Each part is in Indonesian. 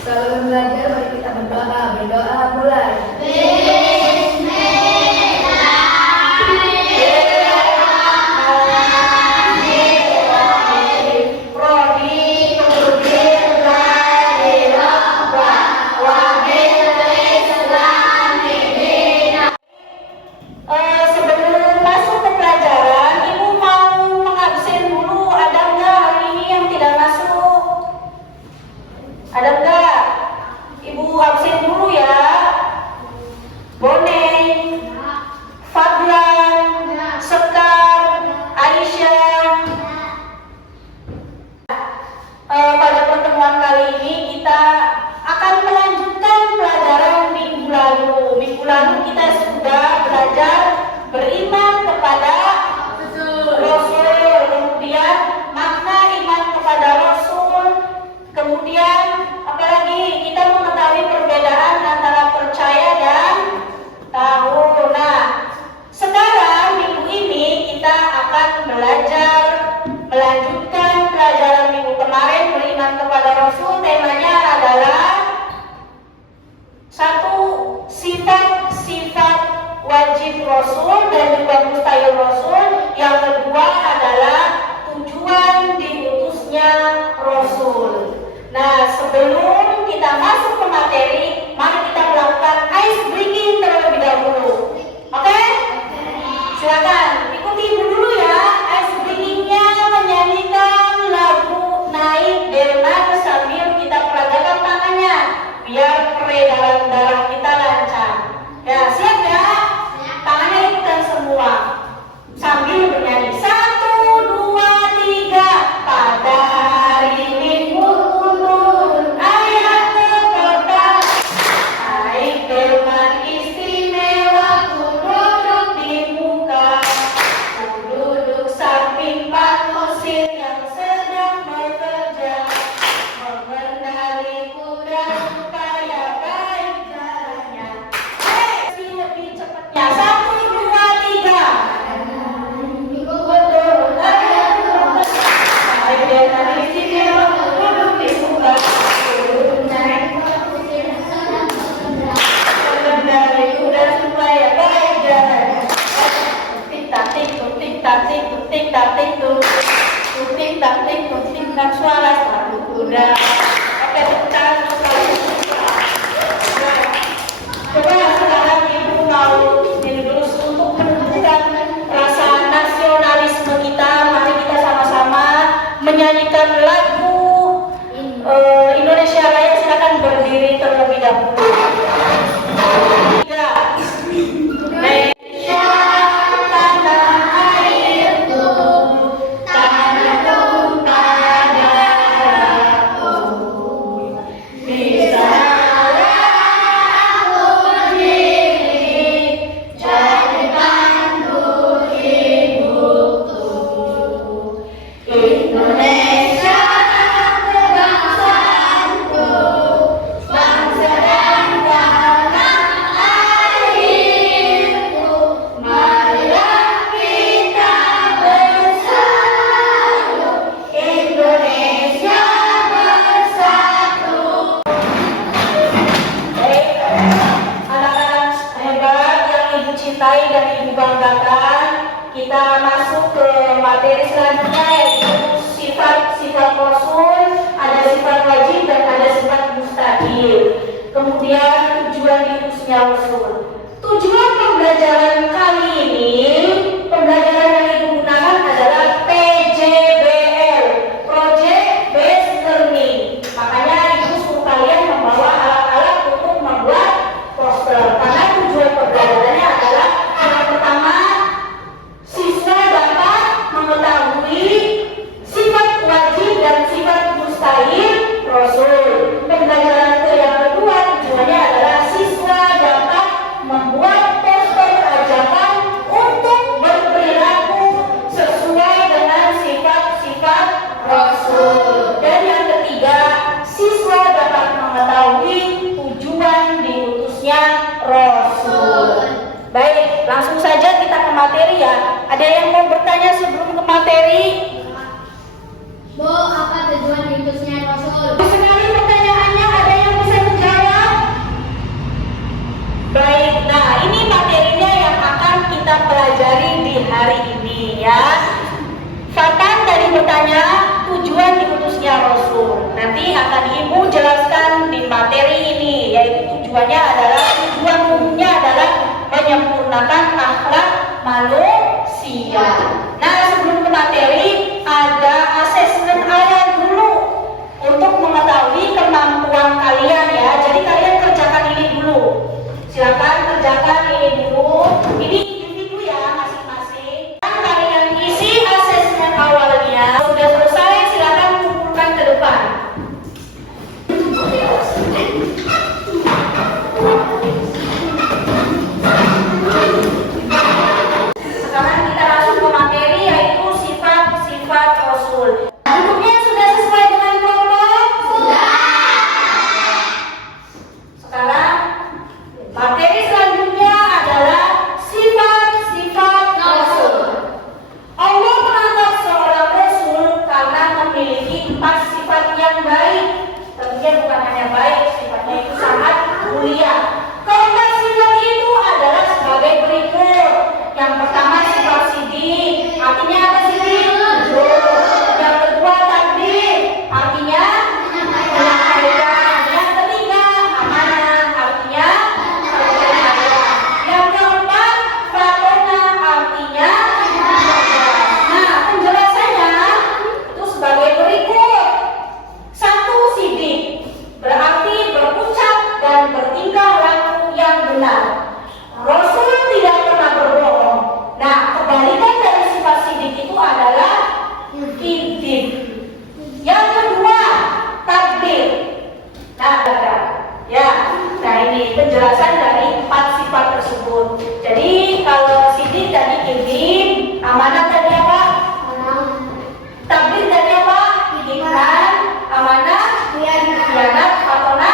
Sebelum belajar, mari kita berdoa. Berdoa mulai. Sebelum masuk ke pelajaran, Ibu mau mengabsen dulu. Ada nggak hari ini yang tidak masuk? Ada nggak? Ibu absen dulu ya. Boneng, Fadlan, Sekar, Aisyah. Pada pertemuan kali ini kita akan melanjutkan pelajaran minggu lalu. Minggu lalu kita sudah belajar beriman kepada Rasul, kemudian makna iman kepada Rasul, kemudian apalagi kita mengetahui perbedaan antara percaya dan tahu. Nah, sekarang minggu ini kita akan belajar melanjutkan pelajaran minggu kemarin beriman kepada Rasul. Temanya adalah satu, sifat-sifat wajib Rasul dan juga mustahil Rasul. Yang kedua adalah tujuan diutusnya Rasul. Nah, sebelum kita masuk ke materi, mari kita melakukan ice breaking terlebih dahulu. Oke? Silakan ikuti Ibu dulu ya. Ice breakingnya menyanyikan lagu Naik Delman sambil kita peragakan tangannya biar peredaran darah kita lancar. Ya, siap ya? Tangannya ikutan semua sambil bernyanyi. 1, 2, 3. Pada hari Minggu turun ayat ke kota, naik delman istimewa, ku duduk di muka, ku duduk samping Pak Kosim yang sedang bekerja, mengenali kuda supaya baik jalannya. Lebih cepatnya. 1, 2, 3. Suara satu kuda. Oke, tepuk tangan sekali. Coba sekarang Ibu mau ini dulu untuk menunjukkan rasa nasionalisme kita. Mari kita sama-sama menyanyikan lagu Indonesia Raya. Silakan berdiri terlebih dahulu. Indonesia tanah airku, tanah tumpah darahku, di sana aku berdiri, jadi pandu ibuku. Indonesia kebangsaanku, bangsa dan tanah airku, marilah kita bersatu, Indonesia bersatu. Baik, anak-anak hebat yang Ibu cintai dan Ibu banggakan, kita masuk ke materi selanjutnya, yaitu sifat-sifat Rasul. Ada sifat wajib dan ada sifat mustahil. Kemudian tujuan diutusnya Rasul. Tujuan pembelajaran kali ini, pembelajaran yang Ibu gunakan adalah PJBL, Project Based Learning. Makanya Ibu suruh kalian membawa alat-alat untuk membuat poster. Karena tujuan pembelajarannya adalah yang pertama, siswa dapat mengetahui sifat wajib dan sifat mustahil Rasul. Pembelajaran yang kedua tujuannya adalah siswa dapat membuat poster ajakan untuk berperilaku sesuai dengan sifat-sifat Rasul. Dan yang ketiga, siswa dapat mengetahui tujuan diutusnya Rasul. Baik, langsung saja kita ke materi ya. Ada yang mau bertanya sebelum ke materi? Bu, apa tujuan diutusnya Rasul? Sekali pertanyaannya, ada yang menyempurnakan akhlak manusia. Nah, sebelum ke materi, ada asesmen awal dulu untuk mengetahui kemampuan kalian ya. Jadi kalian kerjakan ini dulu. Silakan kerjakan ini dulu. Ini individu ya masing-masing. Kalian isi asesmen awalnya. Sudah selesai, silakan kumpulkan ke depan. Sekarang kita langsung ke materi, yaitu sifat-sifat Rasul. Duduknya sudah sesuai dengan kelompok? Sudah. Sekarang materi selanjutnya adalah sifat-sifat Rasul. Allah mengangkat seorang Rasul karena memiliki 4 sifat yang baik. Tentunya bukan hanya baik, sifatnya itu sangat mulia. Keempat sifat itu adalah sebagai berikut. Yang pertama sifat sidik, artinya apa sidik? Jujur. Yang kedua takdir, artinya menyampaikan. Yang ketiga amanah, artinya percaya. Yang keempat fatona, artinya nah, penjelasannya itu sebagai berikut. 1. Sidik berarti berucap dan bertingkah laku yang benar. Rasul tidak pernah berbohong. Nah, kebalikan dari sifat sidik itu adalah kidzib. Yang kedua, takdir. Nah, ya. Nah, ini penjelasan dari 4 sifat tersebut. Jadi, kalau sidik tadi kidzib, amanah tadi apa? Takdir tadi apa? Iman, amanah, khianat, fatona.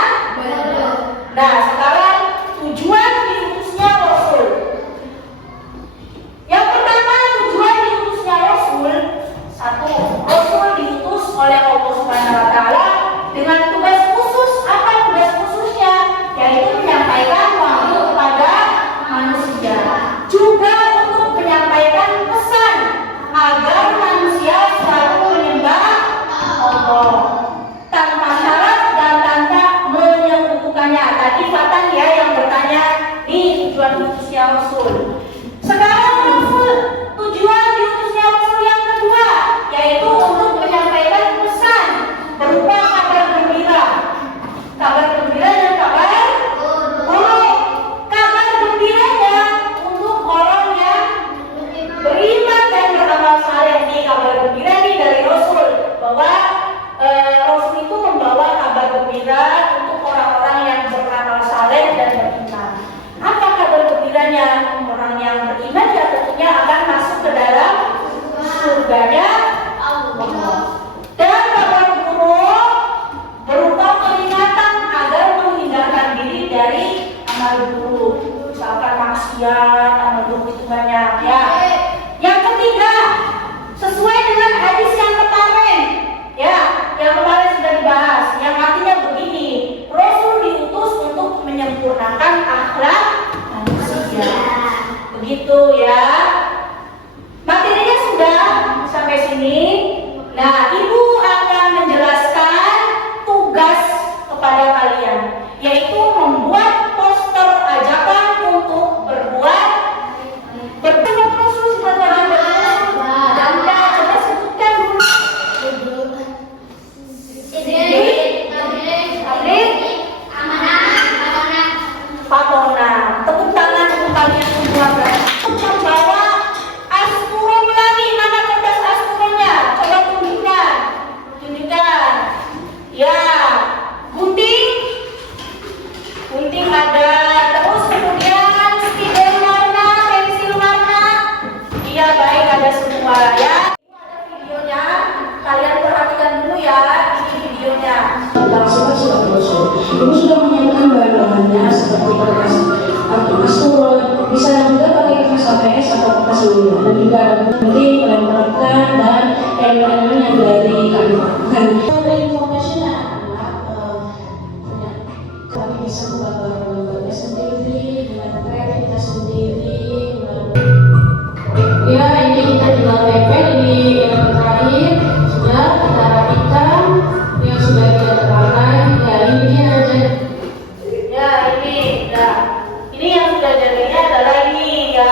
Nah, sekarang tujuan diutusnya Rasul. Yang pertama, tujuan diutusnya Rasul. 1. Rasul diutus oleh Allah Subhanahu wa taala dengan tugas khusus. Apa tugas khususnya? Yaitu menyampaikan wahyu kepada manusia. Juga untuk menyampaikan pesan agar manusia selalu menyembah Allah tanpa syarat dan tanpa menyekutukannya. Tadi Fatan ya yang bertanya di tujuan diutusnya Rasul. Sekarang Rasul, tujuan diutusnya Rasul yang kedua, yaitu untuk menyampaikan pesan berupa kabar gembira. Kabar gembira dan kabar buruk. Kabar gembiranya untuk orang yang beriman dan beramal saleh. Nih kabar gembira nih dari Rasul, bahwa Rasul itu membawa kabar gembira untuk orang-orang yang beramal saleh dan beriman. Apa kabar gembiranya? Orang yang beriman ya tentunya akan masuk ke dalam surganya Allah. Dan kabar buruk berupa peringatan agar menghindarkan diri dari amal buruk, misalkan maksiat, amal buruk itu banyak ya. Yang ketiga, sesuai dengan hadis yang kemarin ya, yang kemarin sudah dibahas, yang artinya begini, Rasul diutus untuk menyempurnakan akhlak manusia. Begitu ya. Materinya sudah sampai sini. Nah, Ibu akan menjelaskan tugas kepada kalian, yaitu membuat poster ajakan untuk berbuat Rasul sebagai dan coba sebutkan dulu. Fatona. Tepuk tangan untuk kalian semua. Membawa asturun lagi. Mana kertas asturunnya? Coba tunjukkan. Ya, gunting. Gunting ada. Terus kemudian spidol warna, pensil warna. Iya baik, ada semua ya. Ini ada videonya. Kalian perhatikan dulu ya. Ini videonya. Ibu sudah menyiapkan bahan-bahannya seperti kertas asturun, bisa juga pakai kertas APS atau kertas manila, dan juga ada gunting, lem perekat, dan elemen yang dari kayu. Ada informasi kami bisa membuat gambarnya sendiri dengan kreativitas sendiri. Ya, ini kita tinggal tempel ini yang terakhir sudah kita rapikan yang sudah kita terpakai. Ya, ini dia aja. Ya, ini. Nah, ini yang sudah jadinya adalah ini ya.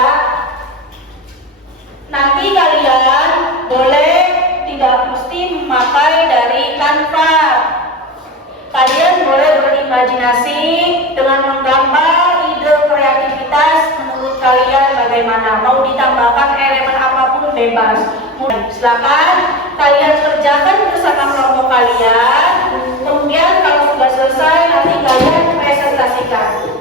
memakai dari Canva. Kalian boleh berimajinasi dengan menggambar ide kreativitas menurut kalian bagaimana. Mau ditambahkan elemen apapun bebas. Silakan kalian kerjakan bersama kelompok kalian. Kemudian kalau sudah selesai nanti kalian presentasikan.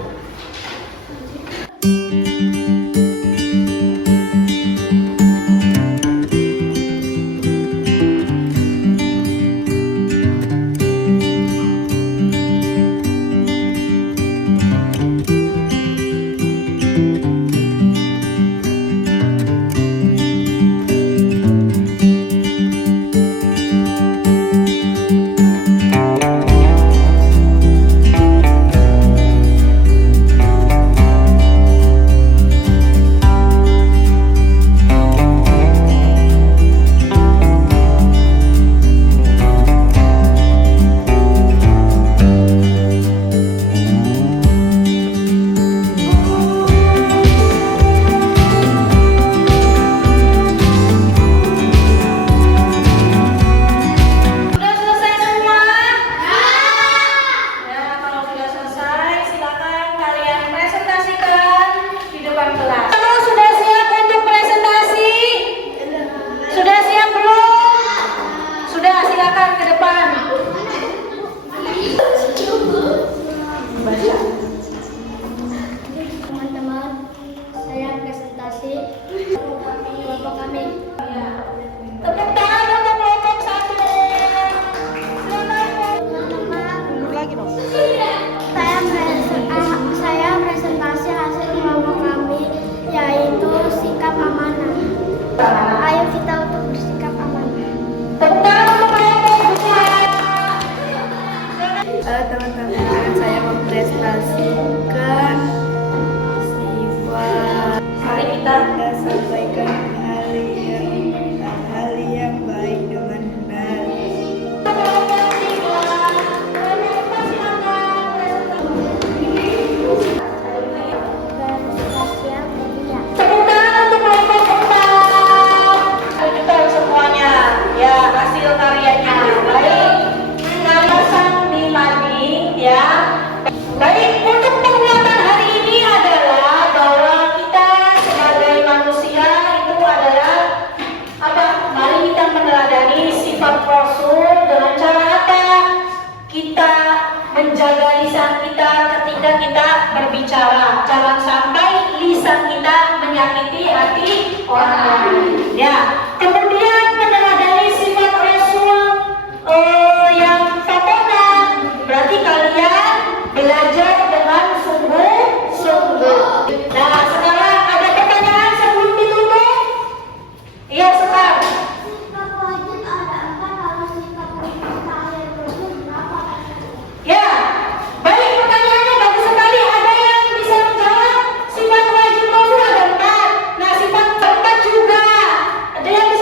Teman-teman, saya presentasi kelompok kami. Tepuk tangan untuk kelompok 1. Saya presentasi hasil kelompok kami, yaitu sikap amanah. Ayo kita untuk bersikap amanah. Tepuk tangan untuk kelompok 2. Teman-teman, saya mempresentasikan sifat. Mari kita sampaikan hal yang baik dengan benar. kelompok 3. Presentasi yang mulia. Tepuk tangan untuk kelompok 4. Tunjukkan semuanya ya hasil karyanya. Baik, nama sang dimadi ya. Baik, untuk penguatan hari ini adalah bahwa kita sebagai manusia itu adalah apa? Mari kita meneladani sifat Rasul dengan cara apa? Kita menjaga lisan kita ketika kita berbicara. Jangan sampai lisan kita menyakiti hati orang lain. Ya. Kemudian meneladani sifat Rasul yang fatona. Berarti kalian belajar dengan sungguh-sungguh. Nah, sekarang ada pertanyaan sebelum ditutup? Iya, sekarang. Sikap wajib ada apa kalau sikap saya berapa? Ya, baik, pertanyaannya bagus sekali. Ada yang bisa menjawab? Sifat wajib Rasul ada 4. Nah, sifat 4 juga. Ada yang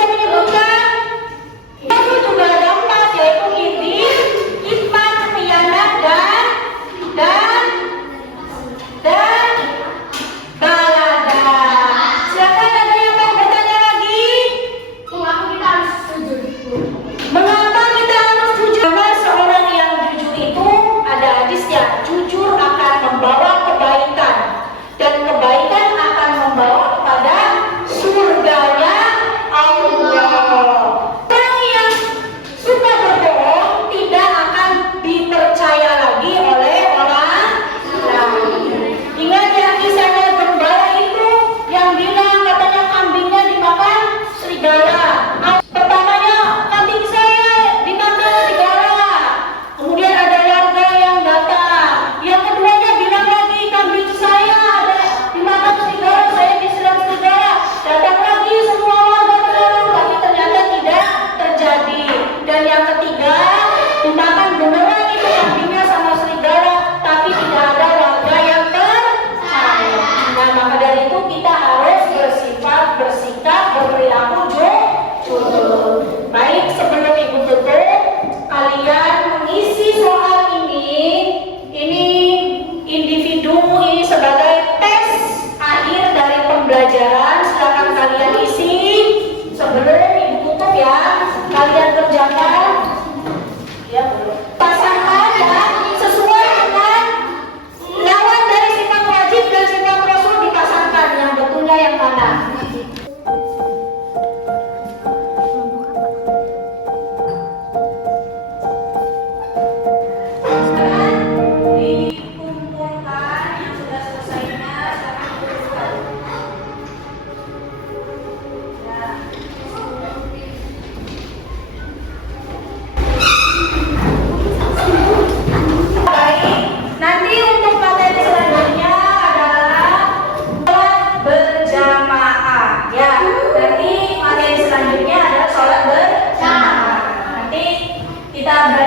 kita